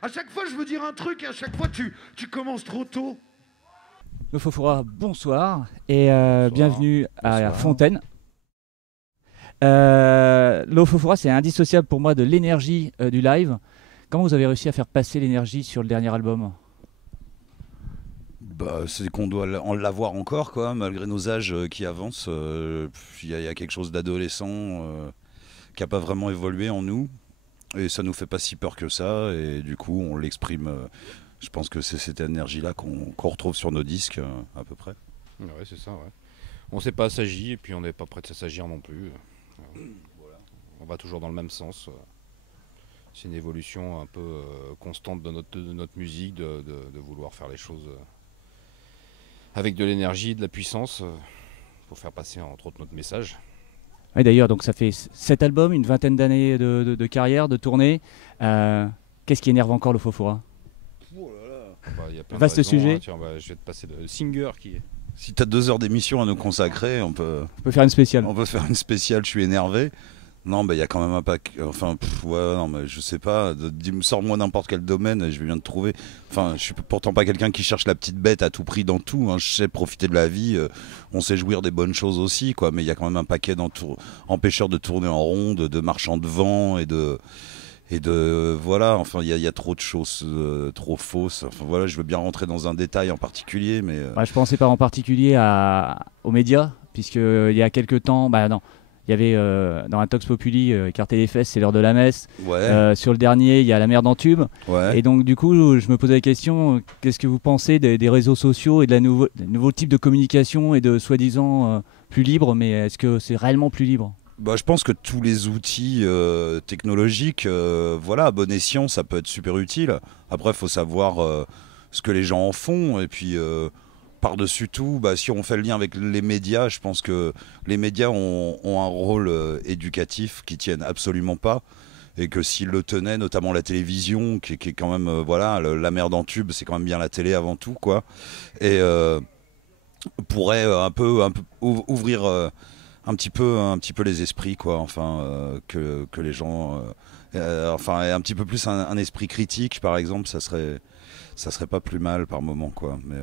À chaque fois, je veux dire un truc et à chaque fois, tu commences trop tôt. Lofofora, bonsoir et Bonsoir. bienvenue à Bonsoir. Fontaine. Lofofora, c'est indissociable pour moi de l'énergie du live. Comment vous avez réussi à faire passer l'énergie sur le dernier album? Bah, c'est qu'on doit en l'avoir encore, quoi, malgré nos âges qui avancent. Il y a quelque chose d'adolescent qui n'a pas vraiment évolué en nous. Et ça nous fait pas si peur que ça. Et du coup, on l'exprime. Je pense que c'est cette énergie-là qu'on retrouve sur nos disques, à peu près. Ouais, c'est ça, ouais. On s'est pas assagi et puis on n'est pas prêt de s'assagir non plus. Voilà. On va toujours dans le même sens. C'est une évolution un peu constante de notre musique, de vouloir faire les choses avec de l'énergie, de la puissance, pour faire passer entre autres notre message. Et d'ailleurs, donc ça fait 7 albums, une vingtaine d'années de carrière, de tournée. Qu'est-ce qui énerve encore Lofofora? Oh là là. Bah, y a plein de Vaste raisons, sujet. hein. Tiens, je vais te passer le Singer qui est. Si t'as 2 heures d'émission à nous consacrer, on peut faire une spéciale. On peut faire une spéciale. Je suis énervé. Non, bah il y a quand même un pack. Enfin, ouais, non, mais je sais pas. Sors-moi n'importe quel domaine et je vais bien te trouver. Enfin, je suis pourtant pas quelqu'un qui cherche la petite bête à tout prix dans tout. Hein. Je sais profiter de la vie. On sait jouir des bonnes choses aussi, quoi. Mais il y a quand même un paquet empêcheurs de tourner en rond, de marchands de vent et de voilà. Enfin, il y a trop de choses trop fausses. Enfin voilà, je veux bien rentrer dans un détail en particulier, mais Ouais, je pensais pas en particulier aux médias, puisque il y a quelques temps, non, il y avait dans Intox Populi, écarter les fesses, c'est l'heure de la messe. ouais, Sur le dernier, il y a la merde en tube. ouais. Et donc du coup, je me posais la question, qu'est-ce que vous pensez des réseaux sociaux et des nouveaux types de communication et de soi-disant plus libre, mais est-ce que c'est réellement plus libre? Bah, je pense que tous les outils technologiques, voilà, à bon escient, ça peut être super utile. Après, il faut savoir ce que les gens en font. Et puis, par-dessus tout, bah, si on fait le lien avec les médias, je pense que les médias ont un rôle éducatif qui tiennent absolument pas. Et que s'ils le tenaient, notamment la télévision, qui est quand même, voilà, la merde en tube, c'est quand même bien la télé avant tout, quoi. Et pourrait un peu ouvrir un petit peu les esprits, quoi. Enfin, que les gens, enfin, un petit peu plus un esprit critique, par exemple, ça serait pas plus mal par moment, quoi. Mais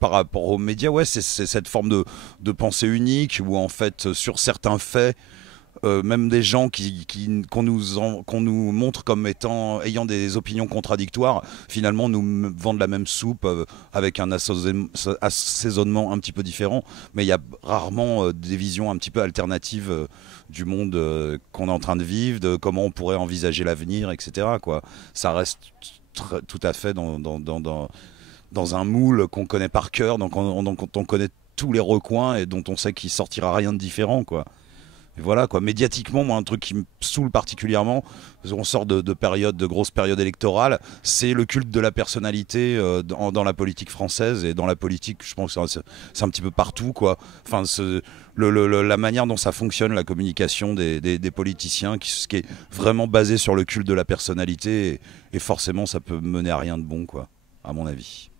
par rapport aux médias, ouais, c'est cette forme de pensée unique où en fait, sur certains faits, même des gens qu'on nous montre comme ayant des opinions contradictoires, finalement nous vendent la même soupe avec un assaisonnement un petit peu différent. Mais il y a rarement des visions un petit peu alternatives du monde qu'on est en train de vivre, de comment on pourrait envisager l'avenir, etc., quoi. Ça reste tout à fait dans un moule qu'on connaît par cœur, donc on connaît tous les recoins et dont on sait qu'il sortira rien de différent, quoi. Et voilà, quoi. Médiatiquement, moi, un truc qui me saoule particulièrement, on sort de grosses périodes électorales, c'est le culte de la personnalité dans la politique française et dans la politique, je pense que c'est un petit peu partout, quoi. Enfin, la manière dont ça fonctionne, la communication des politiciens, qui est vraiment basé sur le culte de la personnalité, et forcément, ça peut mener à rien de bon, quoi, à mon avis.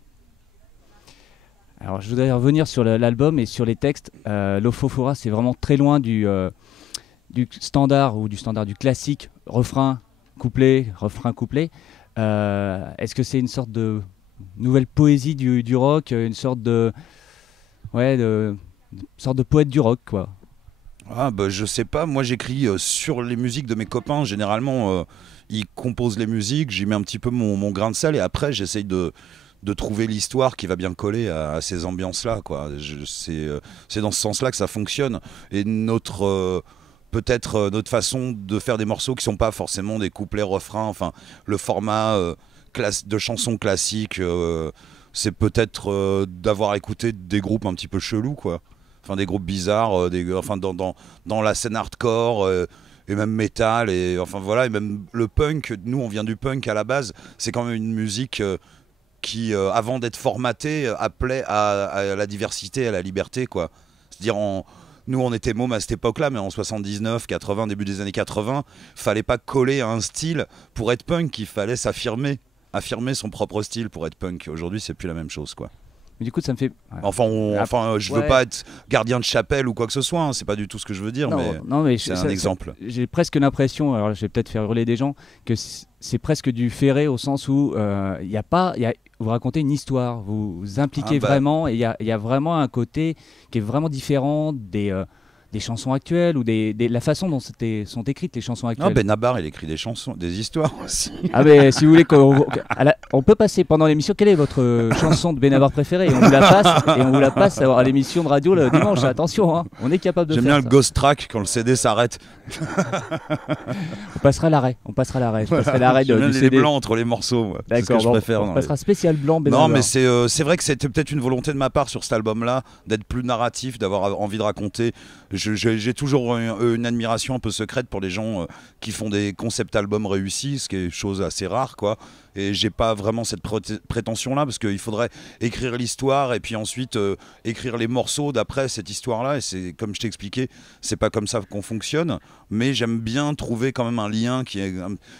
Alors je voudrais revenir sur l'album et sur les textes. Lofofora, c'est vraiment très loin du standard ou du standard du classique, refrain, couplet, refrain, couplet. Est-ce que c'est une sorte de nouvelle poésie du rock, une sorte de poète du rock, quoi? Ah bah je sais pas, moi j'écris sur les musiques de mes copains, généralement ils composent les musiques, j'y mets un petit peu mon grain de sel et après j'essaye de trouver l'histoire qui va bien coller à ces ambiances-là, quoi. C'est dans ce sens-là que ça fonctionne. Et peut-être notre façon de faire des morceaux qui sont pas forcément des couplets refrains, enfin le format de chansons classiques, c'est peut-être d'avoir écouté des groupes un petit peu chelous, quoi. Enfin des groupes bizarres, enfin dans la scène hardcore. Et même métal, et enfin voilà, et même le punk, nous on vient du punk à la base, c'est quand même une musique qui, avant d'être formatée, appelait à la diversité, à la liberté, quoi. C'est-à-dire, nous on était mômes à cette époque-là, mais en 79, 80, début des années 80, fallait pas coller à un style pour être punk, il fallait affirmer son propre style pour être punk. Aujourd'hui, c'est plus la même chose, quoi. Mais du coup, ça me fait. Ouais. Enfin, je veux Ouais. pas être gardien de chapelle ou quoi que ce soit, hein, c'est pas du tout ce que je veux dire, Non, mais non, mais c'est un exemple. J'ai presque l'impression, alors je vais peut-être faire hurler des gens, que c'est presque du ferré au sens où il y a pas, vous racontez une histoire, vous impliquez vraiment, et il y a vraiment un côté qui est vraiment différent des chansons actuelles ou la façon dont sont écrites les chansons Non, actuelles. Benabar, il écrit des chansons, des histoires aussi. Ah mais si vous voulez on peut passer pendant l'émission, quelle est votre chanson de Benabar préférée, et on vous la passe à l'émission de radio le dimanche. Attention, hein, on est capable de J'aime faire bien ça. le ghost track quand le CD s'arrête. On passera l'arrêt. Je passerai l'arrêt J'aime bien du les CD. blancs entre les morceaux, moi. C'est ce que D'accord, je préfère. on dans passera spécial blanc Benabar. Non, mais c'est vrai que c'était peut-être une volonté de ma part sur cet album-là, d'être plus narratif, d'avoir envie de raconter. J'ai toujours une admiration un peu secrète pour les gens qui font des concept albums réussis, ce qui est chose assez rare, quoi. Et j'ai pas vraiment cette prétention-là, parce qu'il faudrait écrire l'histoire et puis ensuite écrire les morceaux d'après cette histoire-là. Et c'est comme je t'ai expliqué, c'est pas comme ça qu'on fonctionne. Mais j'aime bien trouver quand même un lien qui est.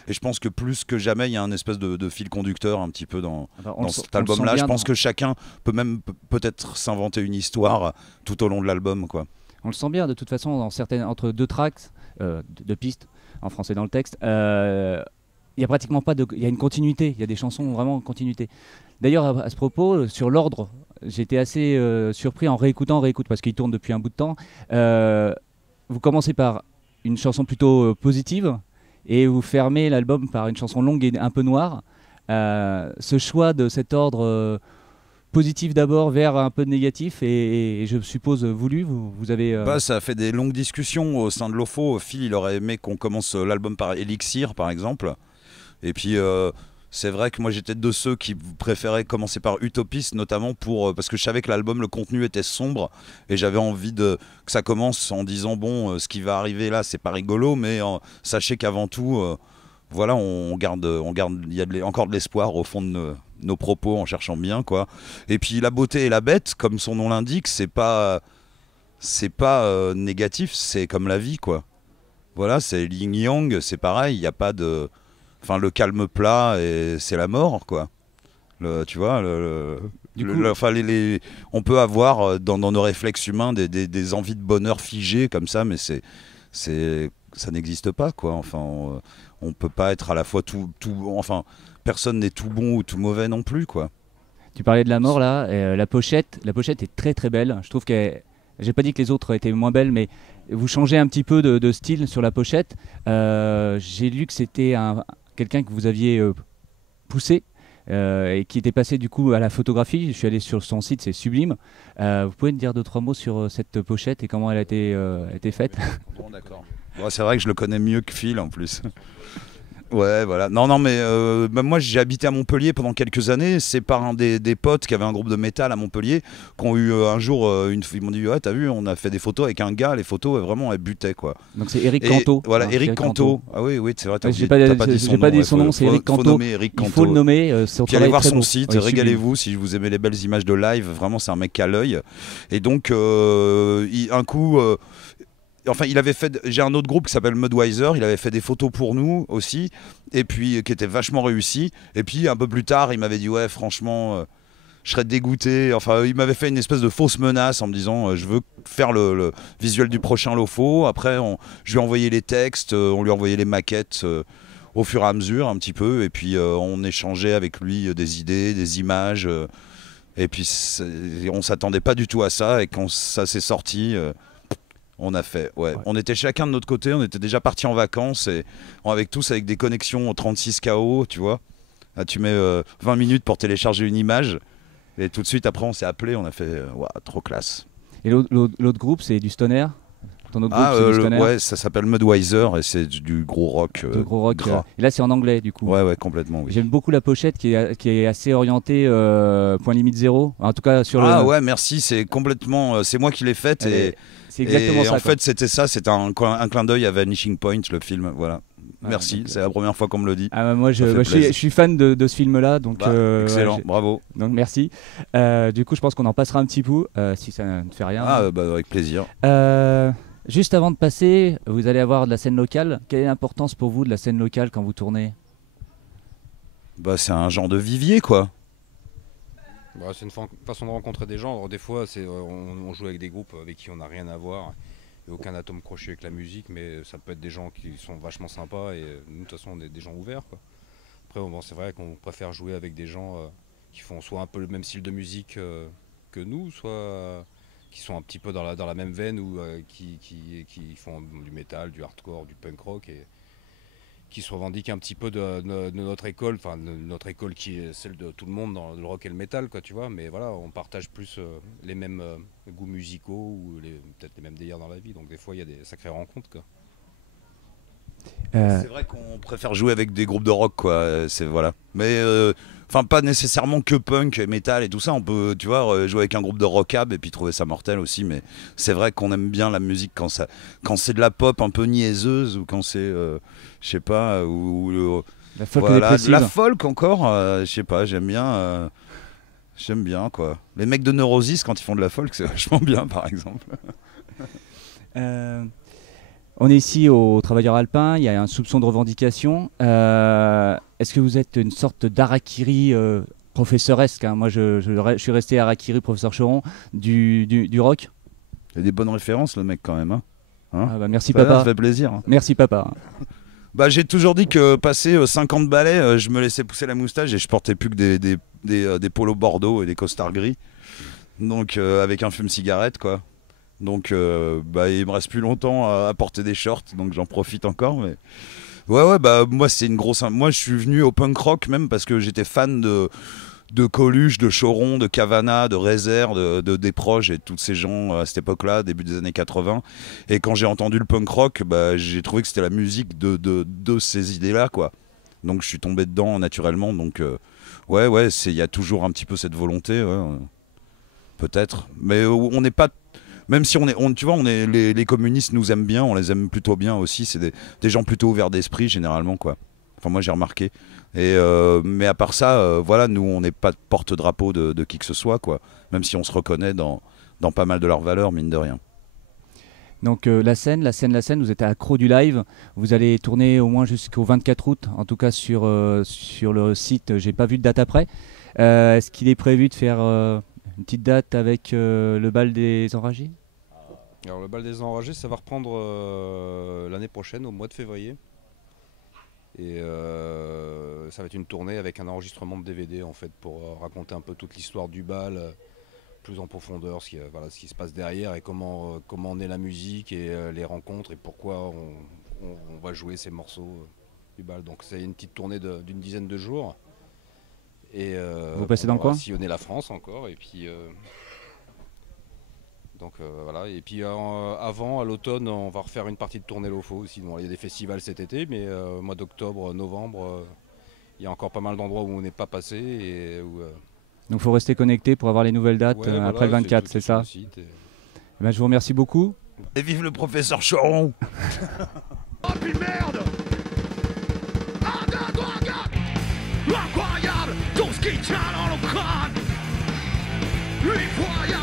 Et je pense que plus que jamais, il y a un espèce de fil conducteur un petit peu dans cet album-là. Je pense que chacun peut même peut-être s'inventer une histoire tout au long de l'album, quoi. On le sent bien de toute façon entre deux tracks, deux pistes en français dans le texte. Il y a pratiquement pas de, il y a une continuité. Il y a des chansons vraiment en continuité. D'ailleurs, à ce propos, sur l'ordre, j'étais assez surpris en réécoute parce qu'il tourne depuis un bout de temps. Vous commencez par une chanson plutôt positive et vous fermez l'album par une chanson longue et un peu noire. Ce choix de cet ordre positif d'abord vers un peu de négatif et je suppose voulu, vous avez... Ça a fait des longues discussions au sein de l'OFO. Phil, il aurait aimé qu'on commence l'album par Elixir, par exemple. Et puis, c'est vrai que moi, j'étais de ceux qui préféraient commencer par Utopiste, notamment parce que je savais que l'album, le contenu était sombre. Et j'avais envie que ça commence en disant, bon, ce qui va arriver là, c'est pas rigolo, mais sachez qu'avant tout, voilà, il y a encore de l'espoir au fond de nos propos en cherchant bien, quoi. Et puis, la beauté et la bête, comme son nom l'indique, c'est pas négatif, c'est comme la vie, quoi. Voilà, c'est yin yang, c'est pareil, il n'y a pas de... Enfin, le calme plat, et c'est la mort, quoi. Tu vois, on peut avoir dans nos réflexes humains des envies de bonheur figées comme ça, mais ça n'existe pas, quoi. Enfin, on peut pas être à la fois enfin, personne n'est tout bon ou tout mauvais non plus, quoi. Tu parlais de la mort là, et la pochette est très très belle. Je trouve j'ai pas dit que les autres étaient moins belles, mais vous changez un petit peu de style sur la pochette. J'ai lu que c'était quelqu'un que vous aviez poussé et qui était passé du coup à la photographie. Je suis allé sur son site, c'est sublime. Vous pouvez me dire 2-3 mots sur cette pochette et comment elle a été faite? Bon, d'accord. Bon, c'est vrai que je le connais mieux que Phil en plus. Ouais, voilà. Non, mais moi j'ai habité à Montpellier pendant quelques années. C'est par un des potes qui avait un groupe de métal à Montpellier qui ont eu un jour, ils m'ont dit, ouais, t'as vu, on a fait des photos avec un gars, les photos vraiment elles butaient, quoi. Donc c'est Eric Canto. Voilà, Eric Canto. Ah oui, c'est vrai. J'ai pas dit son nom, c'est Eric Canto. Il faut le nommer. Puis allez voir son site, régalez-vous si vous aimez les belles images de live. Vraiment, c'est un mec qui a l'œil. Et donc, un coup. Enfin, j'ai un autre groupe qui s'appelle Mudwiser, il avait fait des photos pour nous aussi, et puis qui était vachement réussi. Et puis un peu plus tard, il m'avait dit ouais, franchement, je serais dégoûté. Enfin, il m'avait fait une espèce de fausse menace en me disant je veux faire le visuel du prochain Lofo. Après, je lui ai envoyé les textes, on lui a envoyé les maquettes au fur et à mesure un petit peu, et puis on échangeait avec lui des idées, des images. Et puis on s'attendait pas du tout à ça, et quand ça s'est sorti. On a fait, ouais. On était chacun de notre côté, on était déjà partis en vacances et avec des connexions au 36 KO, tu vois. Là, tu mets 20 minutes pour télécharger une image et tout de suite après on s'est appelé, on a fait trop classe. Et l'autre groupe c'est du stoner? Ton autre groupe c'est du stoner? Ouais, ça s'appelle Mudwiser et c'est du gros rock. Gros rock gras. Et là c'est en anglais du coup. Ouais, complètement. Oui. J'aime beaucoup la pochette qui est assez orientée point limite zéro. En tout cas sur ouais, merci, c'est complètement, c'est moi qui l'ai faite et c'est exactement ça. En fait, c'était un clin d'œil à Vanishing Point, le film. Voilà. Merci, c'est la première fois qu'on me le dit. Moi, je suis fan de ce film-là, donc excellent, bravo. Donc merci. Du coup, je pense qu'on en passera un petit bout, si ça ne fait rien. Avec plaisir. Juste avant de passer, vous allez avoir de la scène locale. Quelle est l'importance pour vous de la scène locale quand vous tournez? C'est un genre de vivier, quoi. Bah, c'est une façon de rencontrer des gens. Alors, des fois, on joue avec des groupes avec qui on n'a rien à voir. Et aucun atome crochu avec la musique, mais ça peut être des gens qui sont vachement sympas. Et nous, de toute façon, on est des gens ouverts, quoi. Après, bon, c'est vrai qu'on préfère jouer avec des gens qui font soit un peu le même style de musique que nous, soit qui sont un petit peu dans la même veine ou qui font du métal, du hardcore, du punk rock et qui se revendiquent un petit peu de notre école, enfin de notre école qui est celle de tout le monde dans le rock et le métal, quoi, tu vois. Mais voilà, on partage plus les mêmes goûts musicaux ou peut-être les mêmes délires dans la vie. Donc des fois, il y a des sacrées rencontres, quoi. C'est vrai qu'on préfère jouer avec des groupes de rock, quoi. C'est voilà. Mais enfin, pas nécessairement que punk, et métal et tout ça. On peut, tu vois, jouer avec un groupe de rockab et puis trouver ça mortel aussi. Mais c'est vrai qu'on aime bien la musique quand c'est de la pop un peu niaiseuse ou quand c'est, je sais pas, La folk voilà, dépressive. la folk encore. Je sais pas, j'aime bien. J'aime bien, quoi. Les mecs de Neurosis quand ils font de la folk, c'est vachement bien, par exemple. On est ici aux Travailleurs Alpins, il y a un soupçon de revendication. Est-ce que vous êtes une sorte d'harakiri professoresque, hein? Moi, je suis resté harakiri, professeur Choron, du rock. Il y a des bonnes références, le mec, quand même. Hein. Ah bah, merci Ça va, papa. ça fait plaisir. Hein. Merci papa. Bah, j'ai toujours dit que passé 50 balais, je me laissais pousser la moustache et je portais plus que des polos bordeaux et des costards gris. Donc, avec un fume-cigarette, quoi. Donc bah, il me reste plus longtemps à porter des shorts, donc j'en profite encore. Mais ouais, bah moi c'est une grosse. Moi je suis venu au punk rock même parce que j'étais fan de Coluche, de Choron, de Cavana, de Rezer, de Desproges et tous ces gens à cette époque-là, début des années 80. Et quand j'ai entendu le punk rock, bah, j'ai trouvé que c'était la musique de ces idées-là, quoi. Donc je suis tombé dedans naturellement. Donc ouais, il y a toujours un petit peu cette volonté, ouais, peut-être. Mais on n'est pas. Même si tu vois, les communistes nous aiment bien, on les aime plutôt bien aussi. C'est des gens plutôt ouverts d'esprit généralement, quoi. Enfin moi j'ai remarqué. Et mais à part ça, voilà, nous on n'est pas porte-drapeau de qui que ce soit, quoi. Même si on se reconnaît dans pas mal de leurs valeurs, mine de rien. Donc la scène, vous êtes accro du live. Vous allez tourner au moins jusqu'au 24 août, en tout cas sur le site. J'ai pas vu de date après. Est-ce qu'il est prévu de faire une petite date avec le bal des enragés? Alors le bal des enragés, ça va reprendre l'année prochaine, au mois de février. Et ça va être une tournée avec un enregistrement de DVD en fait pour raconter un peu toute l'histoire du bal, plus en profondeur, ce qui se passe derrière et comment naît la musique et les rencontres et pourquoi on va jouer ces morceaux du bal. Donc c'est une petite tournée d'une dizaine de jours. Et vous passez dans le coin? Sillonner la France encore et puis donc voilà. Et puis avant, à l'automne, on va refaire une partie de tournée Lofo aussi. Bon, il y a des festivals cet été, mais mois d'octobre, novembre, il y a encore pas mal d'endroits où on n'est pas passé et où donc il faut rester connecté pour avoir les nouvelles dates après le 24, c'est ça? Ben, je vous remercie beaucoup. Et vive le professeur Choron. Oh puis merde. Incroyable, tout ce qui tient dans le crâne. Effroyable.